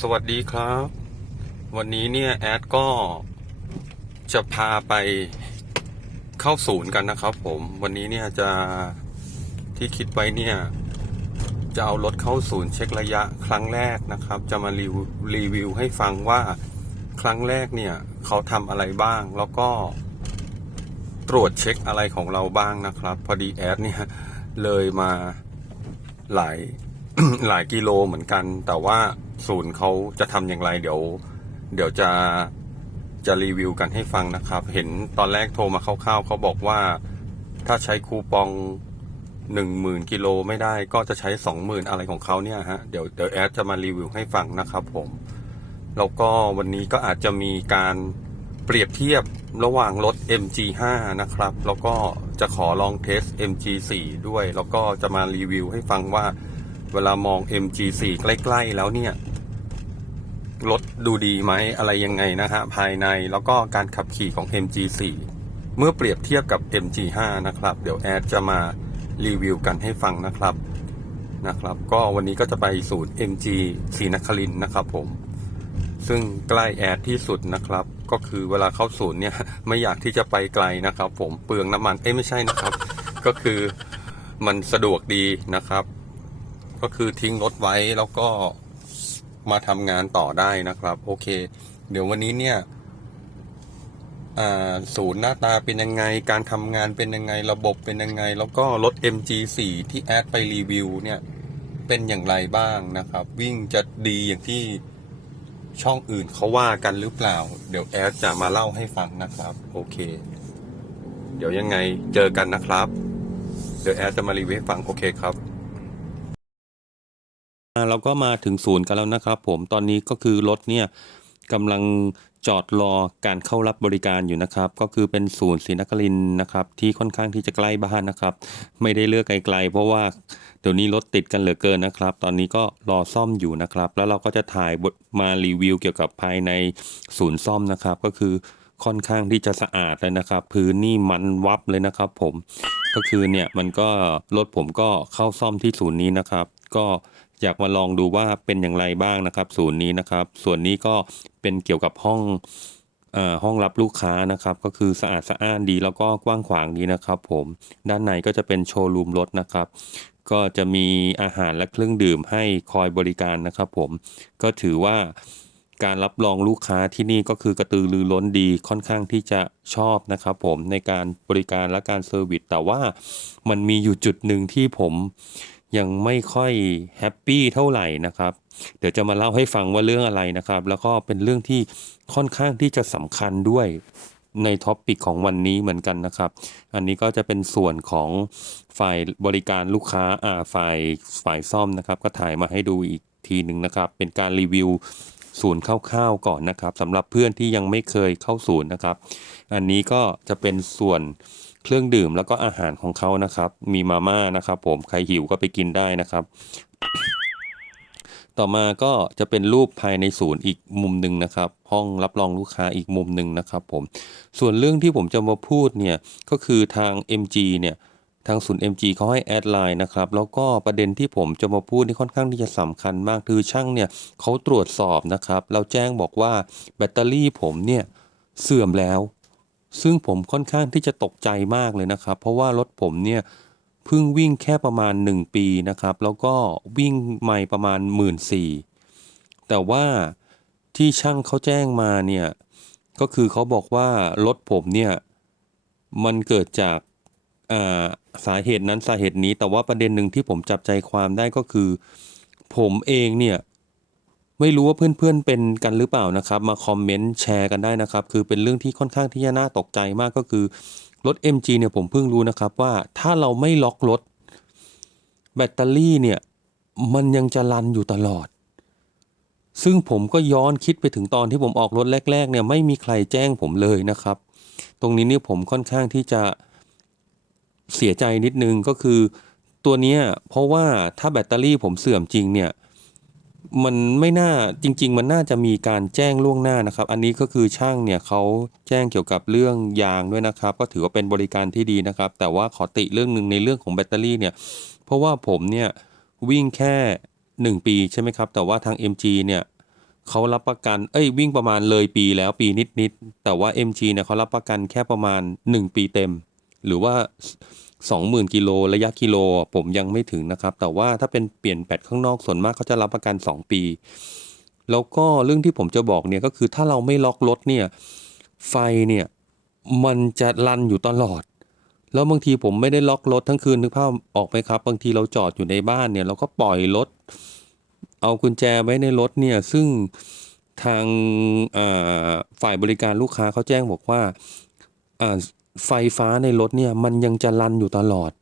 สวัสดีครับ วันนี้เนี่ยแอดก็จะพาไปเข้าศูนย์กันนะครับ ผม วันนี้เนี่ยจะที่คิดไว้เนี่ย จะเอารถเข้าศูนย์เช็คระยะครั้งแรกนะครับ จะมารีวิวรีวิวให้ฟังว่าครั้งแรกเนี่ย เขาทำอะไรบ้าง แล้วก็ตรวจเช็คอะไรของเราบ้างนะครับ พอดีแอดเนี่ยเลยมาหลายหลายกิโลเหมือนกัน แต่ว่า ศูนย์เขาจะทำอย่างไรเดี๋ยว เดี๋ยวจะจะรีวิวกันให้ฟังนะครับ เห็นตอนแรกโทรมาคร่าวๆเขาบอกว่าถ้าใช้คูปองหนึ่งหมื่นกิโลไม่ได้ก็จะใช้สองหมื่นอะไรของเขาเนี่ยฮะเดี๋ยวเดี๋ยวแอดจะมารีวิวให้ฟังนะครับผมแล้วก็วันนี้ก็อาจจะมีการเปรียบเทียบระหว่างรถ MG5 นะครับ แล้วก็จะขอลองเทส MG4 ด้วย แล้วก็จะมารีวิวให้ฟังว่า เวลามอง MG4 ใกล้ๆแล้วเนี่ยรถดูดีไหมอะไรยังไงนะฮะ ภายในแล้วก็การขับขี่ของ MG4 เมื่อเปรียบเทียบกับ MG5 นะครับ เดี๋ยวแอดจะมารีวิวกันให้ฟังนะครับนะครับ ก็วันนี้ก็จะไปศูนย์ MG ศรีนครินนะครับผม ซึ่งใกล้แอดที่สุดนะครับ ก็คือเวลาเข้าศูนย์เนี่ยไม่อยากที่จะไปไกลนะครับ ผมเปลืองน้ำมันเอ้ไม่ใช่นะครับ ก็คือมันสะดวกดีนะครับ ก็คือทิ้งรถไว้แล้วก็มาทำงานต่อได้นะครับ โอเค เดี๋ยววันนี้เนี่ยศูนย์หน้าตาเป็นยังไง การทำงานเป็นยังไง ระบบเป็นยังไง แล้วก็รถ MG4 ที่แอดไปรีวิวเนี่ย เป็นอย่างไรบ้างนะครับ วิ่งจะดีอย่างที่ช่องอื่นเขาว่ากันหรือเปล่า เดี๋ยวแอดจะมาเล่าให้ฟังนะครับ โอเค เดี๋ยวยังไงเจอกันนะครับ เดี๋ยวแอดจะมารีวิวให้ฟัง โอเคครับ เราก็มาถึงศูนย์กันแล้วนะครับผมตอนนี้ก็คือรถเนี่ยกำลังจอดรอการเข้ารับบริการอยู่นะครับ ก็คือเป็นศูนย์ศรีนครินนะครับ ที่ค่อนข้างที่จะใกล้บ้านนะครับ ไม่ได้เลือกไกลๆเพราะว่าเดี๋ยวนี้รถติดกันเหลือเกินนะครับ ตอนนี้ก็รอซ่อมอยู่นะครับ แล้วเราก็จะถ่ายมารีวิวเกี่ยวกับภายในศูนย์ซ่อมนะครับ ก็คือค่อนข้างที่จะสะอาดเลยนะครับ พื้นนี่มันวับเลยนะครับ ผมก็คือเนี่ยมันก็รถผมก็เข้าซ่อมที่ศูนย์นี้นะครับ ก็ อยากมาลองดูว่าเป็นอย่างไรบ้างนะครับ ศูนย์นี้นะครับ ส่วนนี้ก็เป็นเกี่ยวกับห้องอห้องรับลูกค้านะครับ ก็คือสะอาดสะอ้านดีแล้วก็กว้างขวางดีนะครับผมด้านในก็จะเป็นโชว์รูมรถนะครับ ก็จะมีอาหารและเครื่องดื่มให้คอยบริการนะครับผมก็ถือว่าการรับรองลูกค้าที่นี่ก็คือกระตือรือร้นดีค่อนข้างที่จะชอบนะครับผมในการบริการและการเซอร์วิสแต่ว่ามันมีอยู่จุดหนึ่งที่ผม ยังไม่ค่อยแฮปปี้เท่าไหร่นะครับ เดี๋ยวจะมาเล่าให้ฟังว่าเรื่องอะไรนะครับ แล้วก็เป็นเรื่องที่ค่อนข้างที่จะสำคัญด้วยในท็อปปิกของวันนี้เหมือนกันนะครับ อันนี้ก็จะเป็นส่วนของฝ่ายบริการลูกค้าอ่าฝ่ายฝ่ายซ่อมนะครับ ก็ถ่ายมาให้ดูอีกทีหนึ่งนะครับ เป็นการรีวิวศูนย์คร่าวๆก่อนนะครับสำหรับเพื่อนที่ยังไม่เคยเข้าศูนย์นะครับ อันนี้ก็จะเป็นส่วน เครื่องดื่มแล้วก็อาหารของเขานะครับ มีมาม่านะครับผมใครหิวก็ไปกินได้นะครับ ต่อมาก็จะเป็นรูปภายในศูนย์อีกมุมหนึ่งนะครับ ห้องรับรองลูกค้าอีกมุมหนึ่งนะครับผมส่วนเรื่องที่ผมจะมาพูดเนี่ยก็คือทาง MG เนี่ยทางศูนย์ MG เขาให้แอดไลน์นะครับ แล้วก็ประเด็นที่ผมจะมาพูดนี่ค่อนข้างที่จะสำคัญมากคือช่างเนี่ยเขาตรวจสอบนะครับแล้วแจ้งบอกว่าแบตเตอรี่ผมเนี่ยเสื่อมแล้ว ซึ่งผมค่อนข้างที่จะตกใจมากเลยนะครับ เพราะว่ารถผมเนี่ยเพิ่งวิ่งแค่ประมาณ 1 ปีนะครับ แล้วก็วิ่งใหม่ประมาณ 1 4ื่นแต่ว่าที่ช่างเขาแจ้งมาเนี่ยก็คือเขาบอกว่ารถผมเนี่ยมันเกิดจากอ่าสาเหตุนั้นสาเหตุนี้ แต่ว่าประเด็นหนึ่งที่ผมจับใจความได้ก็คือ ผมเองเนี่ย ไม่รู้ว่าเพื่อนๆเป็นกันหรือเปล่านะครับ มาคอมเมนต์แชร์กันได้นะครับ คือเป็นเรื่องที่ค่อนข้างที่จะน่าตกใจมากก็คือรถ MG เนี่ยผมเพิ่งรู้นะครับว่าถ้าเราไม่ล็อกรถ แบตเตอรี่เนี่ยมันยังจะรันอยู่ตลอด ซึ่งผมก็ย้อนคิดไปถึงตอนที่ผมออกรถแรก ๆ เนี่ยไม่มีใครแจ้งผมเลยนะครับ ตรงนี้เนี่ยผมค่อนข้างที่จะเสียใจนิดนึงก็คือตัวเนี้ยเพราะว่าถ้าแบตเตอรี่ผมเสื่อมจริงเนี่ย มันไม่น่าจริง ๆ มันน่าจะมีการแจ้งล่วงหน้านะครับ อันนี้ก็คือช่างเนี่ยเขาแจ้งเกี่ยวกับเรื่องยางด้วยนะครับ ก็ถือว่าเป็นบริการที่ดีนะครับ แต่ว่าขอติเรื่องหนึ่งในเรื่องของแบตเตอรี่เนี่ย เพราะว่าผมเนี่ยวิ่งแค่ 1 ปีใช่ไหมครับ แต่ว่าทาง MG เนี่ยเขารับประกัน เอ้ยวิ่งประมาณเลยปีแล้วปีนิดๆแต่ว่า MG เนี่ยเขารับประกันแค่ประมาณ 1 ปีเต็ม หรือว่า 20,000กิโลระยะกิโล ผมยังไม่ถึงนะครับ แต่ว่าถ้าเป็นเปลี่ยนแบตข้างนอกส่วนมากเขาจะรับประกัน 2 ปี แล้วก็เรื่องที่ผมจะบอกเนี่ยก็คือถ้าเราไม่ล็อกรถเนี่ยไฟเนี่ยมันจะรันอยู่ตลอด แล้วบางทีผมไม่ได้ล็อกรถทั้งคืนนึกภาพออกไหมครับ บางทีเราจอดอยู่ในบ้านเนี่ยเราก็ปล่อยรถ เอากุญแจไว้ในรถเนี่ยซึ่งทางฝ่ายบริการลูกค้าเขาแจ้งบอกว่า ไฟฟ้าในรถเนี่ยมันยังจะรันอยู่ตลอด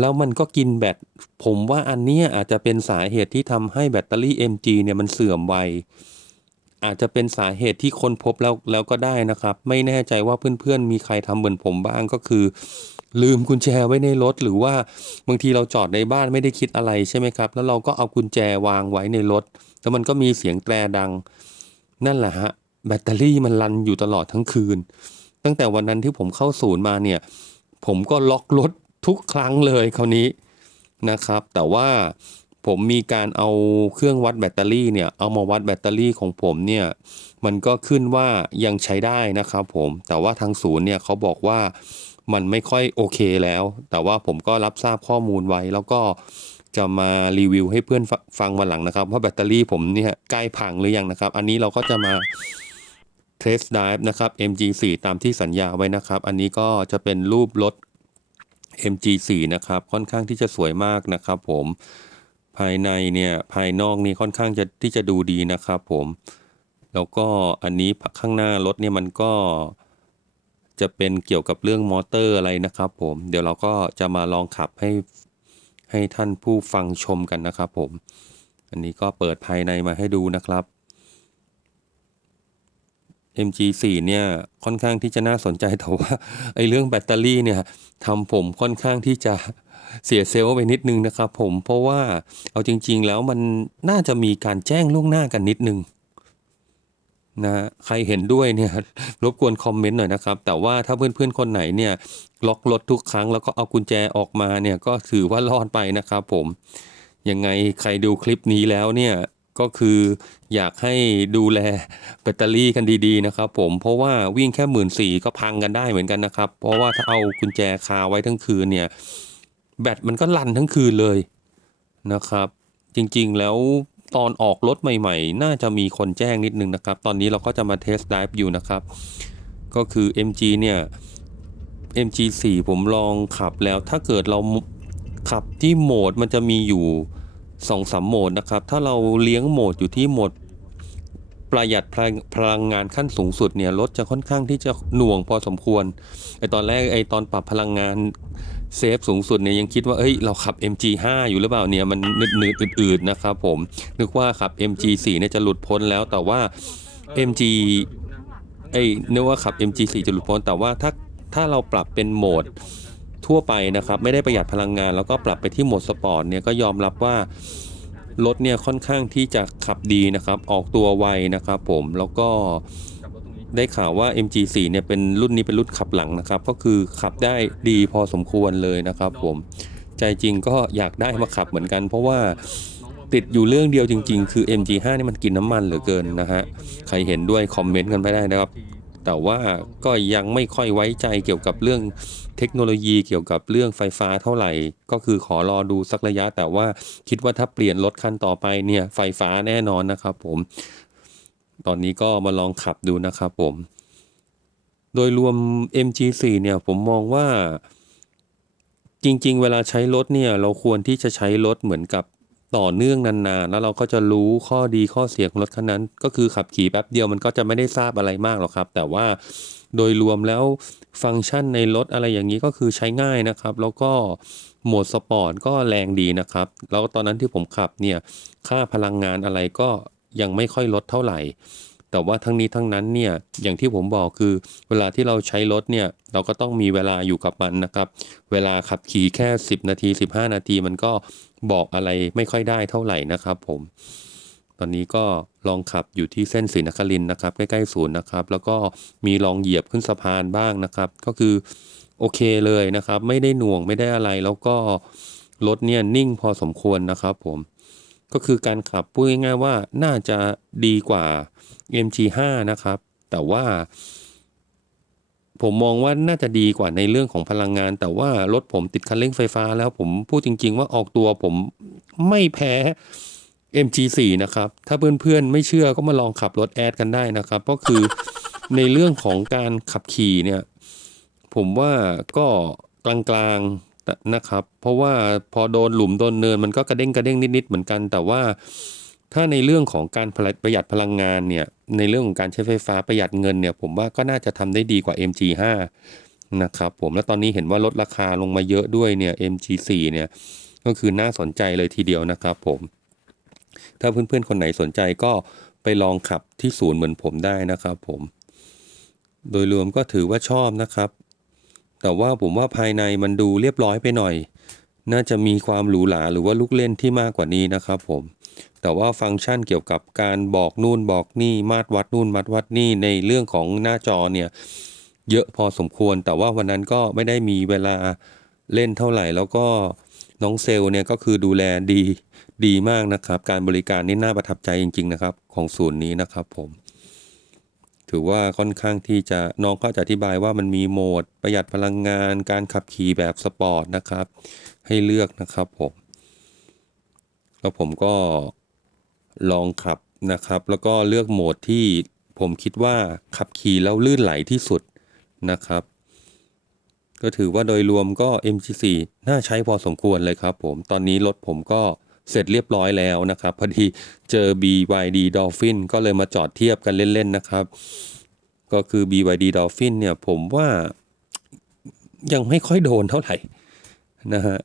แล้วมันก็กินแบตผมว่าอันนี้อาจจะเป็นสาเหตุที่ทำให้แบตเตอรี่ MG เนี่ยมันเสื่อมไวอาจจะเป็นสาเหตุที่คนพบแล้วแล้วก็ได้นะครับ ไม่แน่ใจว่าเพื่อนๆมีใครทำเหมือนผมบ้างก็คือ ลืมกุญแจไว้ในรถ หรือว่าบางทีเราจอดในบ้านไม่ได้คิดอะไรใช่ไหมครับ แล้วเราก็เอากุญแจวางไว้ในรถ แล้วมันก็มีเสียงแตรดัง นั่นแหละฮะแบตเตอรี่มันรันอยู่ตลอดทั้งคืน ตั้งแต่วันนั้นที่ผมเข้าศูนย์มาเนี่ย ผมก็ล็อกรถทุกครั้งเลยคราวนี้นะครับ แต่ว่าผมมีการเอาเครื่องวัดแบตเตอรี่เนี่ย เอามาวัดแบตเตอรี่ของผมเนี่ย มันก็ขึ้นว่ายังใช้ได้นะครับผม แต่ว่าทางศูนย์เนี่ยเขาบอกว่ามันไม่ค่อยโอเคแล้ว แต่ว่าผมก็รับทราบข้อมูลไว้ แล้วก็จะมารีวิวให้เพื่อนฟฟังวันหลังนะครับว่าแบตเตอรี่ผมเนี่ยใกล้พังหรือยังนะครับ อันนี้เราก็จะมา เทสไดฟ์นะครับ MG4 ตามที่สัญญาไว้นะครับ อันนี้ก็จะเป็นรูปรถ MG4 นะครับ ค่อนข้างที่จะสวยมากนะครับผมภายในเนี่ยภายนอกนี่ค่อนข้างจะที่จะดูดีนะครับผมแล้วก็อันนี้ข้างหน้ารถเนี่ยมันก็จะเป็นเกี่ยวกับเรื่องมอเตอร์อะไรนะครับผมเดี๋ยวเราก็จะมาลองขับให้ให้ท่านผู้ฟังชมกันนะครับผม อันนี้ก็เปิดภายในมาให้ดูนะครับ MG4 เนี่ยค่อนข้างที่จะน่าสนใจแต่ว่าไอ้เรื่องแบตเตอรี่เนี่ยทำผมค่อนข้างที่จะเสียเซลล์ไปนิดนึงนะครับผมเพราะว่าเอาจริง ๆ แล้วมันน่าจะมีการแจ้งล่วงหน้ากันนิดนึงนะใครเห็นด้วยเนี่ยรบกวนคอมเมนต์หน่อยนะครับ แต่ว่าถ้าเพื่อนๆคนไหนเนี่ยล็อกรถทุกครั้งแล้วก็เอากุญแจออกมาเนี่ยก็ถือว่ารอดไปนะครับผมยังไงใครดูคลิปนี้แล้วเนี่ย ก็คืออยากให้ดูแลแบตเตอรี่กันดีๆนะครับผมเพราะว่าวิ่งแค่หมื่นสี่ก็พังกันได้เหมือนกันนะครับ เพราะว่าถ้าเอากุญแจคาไว้ทั้งคืนเนี่ย แบตมันก็ลั่นทั้งคืนเลยนะครับ จริงๆแล้วตอนออกรถใหม่ๆ น่าจะมีคนแจ้งนิดนึงนะครับ ตอนนี้เราก็จะมาเทสไดฟ์อยู่นะครับ ก็คือ MG เนี่ย MG4 ผมลองขับแล้วถ้าเกิดเราขับที่โหมดมันจะมีอยู่ สองสามโหมดนะครับ ถ้าเราเลี้ยงโหมดอยู่ที่โหมดประหยัดพลังพลังงานขั้นสูงสุดเนี่ยรถจะค่อนข้างที่จะหน่วงพอสมควรไอตอนแรกไอตอนปรับพลังงานเซฟสูงสุดเนี่ยยังคิดว่าเอ้ยเราขับ MG5 อยู่หรือเปล่าเนี่ยมันนึดนืดๆอืดๆนะครับผมนึกว่าขับ MG4 เนี่ยจะหลุดพ้นแล้วแต่ว่า MG ไอ้นึกว่าขับ MG4 จะหลุดพ้นแต่ว่าถ้าถ้าเราปรับเป็นโหมด ทั่วไปนะครับ ไม่ได้ประหยัดพลังงาน แล้วก็ปรับไปที่โหมดสปอร์ตเนี่ยก็ยอมรับว่ารถเนี่ยค่อนข้างที่จะขับดีนะครับ ออกตัวไวนะครับผมแล้วก็ได้ข่าวว่า MG4 เนี่ยเป็นรุ่นนี้เป็นรุ่นขับหลังนะครับ ก็คือขับได้ดีพอสมควรเลยนะครับผมใจจริงก็อยากได้มาขับเหมือนกัน เพราะว่าติดอยู่เรื่องเดียวจริง ๆ คือ MG5 นี่มันกินน้ำมันเหลือเกินนะฮะใครเห็นด้วยคอมเมนต์กันไปได้นะครับ แต่ว่าก็ยังไม่ค่อยไว้ใจเกี่ยวกับเรื่องเทคโนโลยีเกี่ยวกับเรื่องไฟฟ้าเท่าไหร่ ก็คือขอรอดูสักระยะ แต่ว่าคิดว่าถ้าเปลี่ยนรถคันต่อไปเนี่ยไฟฟ้าแน่นอนนะครับผม ตอนนี้ก็มาลองขับดูนะครับผม โดยรวม MG4 เนี่ยผมมองว่าจริง ๆ เวลาใช้รถเนี่ยเราควรที่จะใช้รถเหมือนกับ ต่อเนื่องนานๆ แล้วเราก็จะรู้ข้อดีข้อเสียของรถคันนั้น ก็คือขับขี่แป๊บเดียวมันก็จะไม่ได้ทราบอะไรมากหรอกครับ แต่ว่าโดยรวมแล้วฟังก์ชันในรถอะไรอย่างนี้ก็คือใช้ง่ายนะครับ แล้วก็โหมดสปอร์ตก็แรงดีนะครับ แล้วตอนนั้นที่ผมขับเนี่ยค่าพลังงานอะไรก็ยังไม่ค่อยลดเท่าไหร่ แต่ว่าทั้งนี้ทั้งนั้นเนี่ยอย่างที่ผมบอกคือ เวลาที่เราใช้รถเนี่ยเราก็ต้องมีเวลาอยู่กับมันนะครับ เวลาขับขี่แค่ 10 นาที 15 นาทีมันก็บอกอะไรไม่ค่อยได้เท่าไหร่นะครับผม ตอนนี้ก็ลองขับอยู่ที่เส้นศรีนครินนะครับ ใกล้ๆศูนย์นะครับ แล้วก็มีลองเหยียบขึ้นสะพานบ้างนะครับ ก็คือโอเคเลยนะครับ ไม่ได้หน่วงไม่ได้อะไรแล้วก็รถเนี่ยนิ่งพอสมควรนะครับผม ก็คือการขับพูดง่ายๆว่าน่าจะดีกว่า MG5 นะครับ แต่ว่าผมมองว่าน่าจะดีกว่าในเรื่องของพลังงาน แต่ว่ารถผมติดคันเร่งไฟฟ้าแล้วผมพูดจริง ๆ ว่าออกตัวผมไม่แพ้ MG4 นะครับ ถ้าเพื่อนๆไม่เชื่อก็มาลองขับรถแอดกันได้นะครับ ก็คือในเรื่องของการขับขี่เนี่ย ผมว่าก็กลางๆ นะครับ เพราะว่าพอโดนหลุมโดนเนินมันก็กระเด้งกระเด้งนิดๆเหมือนกัน แต่ว่าถ้าในเรื่องของการประหยัดพลังงานเนี่ยในเรื่องของการใช้ไฟฟ้าประหยัดเงินเนี่ยผมว่าก็น่าจะทำได้ดีกว่า MG5 นะครับผมแล้วตอนนี้เห็นว่าลดราคาลงมาเยอะด้วยเนี่ย MG4 เนี่ยก็คือน่าสนใจเลยทีเดียวนะครับผม ถ้าเพื่อนๆคนไหนสนใจก็ไปลองขับที่ศูนย์เหมือนผมได้นะครับผม โดยรวมก็ถือว่าชอบนะครับ แต่ว่าผมว่าภายในมันดูเรียบร้อยไปหน่อย น่าจะมีความหรูหราหรือว่าลูกเล่นที่มากกว่านี้นะครับผมแต่ว่าฟังก์ชันเกี่ยวกับการบอกนู่นบอกนี่มาตรวัดนู่นมัดวัดนี่ในเรื่องของหน้าจอเนี่ยเยอะพอสมควร แต่ว่าวันนั้นก็ไม่ได้มีเวลาเล่นเท่าไหร่ แล้วก็น้องเซลล์เนี่ยก็คือดูแลดีดีมากนะครับ การบริการนี่น่าประทับใจจริง ๆ นะครับ ของศูนย์นี้นะครับผม ถือว่าค่อนข้างที่จะน้องก็จะอธิบายว่ามันมีโหมด ประหยัดพลังงาน การขับขี่แบบสปอร์ตนะครับ ให้เลือกนะครับผมแล้วผมก็ลองขับนะครับ แล้วก็เลือกโหมดที่ผมคิดว่าขับขี่แล้วลื่นไหลที่สุดนะครับ ก็ถือว่าโดยรวมก็ MG4 น่าใช้พอสมควรเลยครับผม ตอนนี้รถผมก็ เสร็จเรียบร้อยแล้วนะครับ พอดีเจอ BYD Dolphin ก็เลยมาจอดเทียบกันเล่น ๆ นะครับ ก็คือ BYD Dolphin เนี่ยผมว่ายังไม่ค่อยโดนเท่าไหร่นะฮะ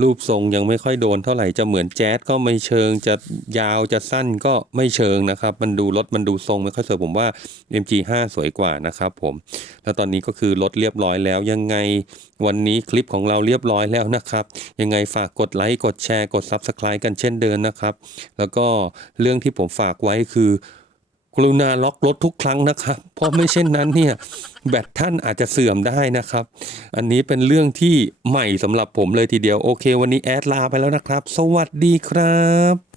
รูปทรงยังไม่ค่อยโดนเท่าไหร่จะเหมือนแจ๊สก็ไม่เชิงจะยาวจะสั้นก็ไม่เชิงนะครับ มันดูรถมันดูทรงไม่ค่อยสวยผมว่า MG5 สวยกว่านะครับผม แล้วตอนนี้ก็คือรถเรียบร้อยแล้ว ยังไงวันนี้คลิปของเราเรียบร้อยแล้วนะครับ ยังไงฝากกดไลค์กดแชร์กด Subscribe กันเช่นเดิมนะครับ แล้วก็เรื่องที่ผมฝากไว้คือ กรุณาล็อกรถทุกครั้งนะครับ เพราะไม่เช่นนั้นเนี่ยแบตท่านอาจจะเสื่อมได้นะครับ อันนี้เป็นเรื่องที่ใหม่สำหรับผมเลยทีเดียว โอเค วันนี้แอดลาไปแล้วนะครับ สวัสดีครับ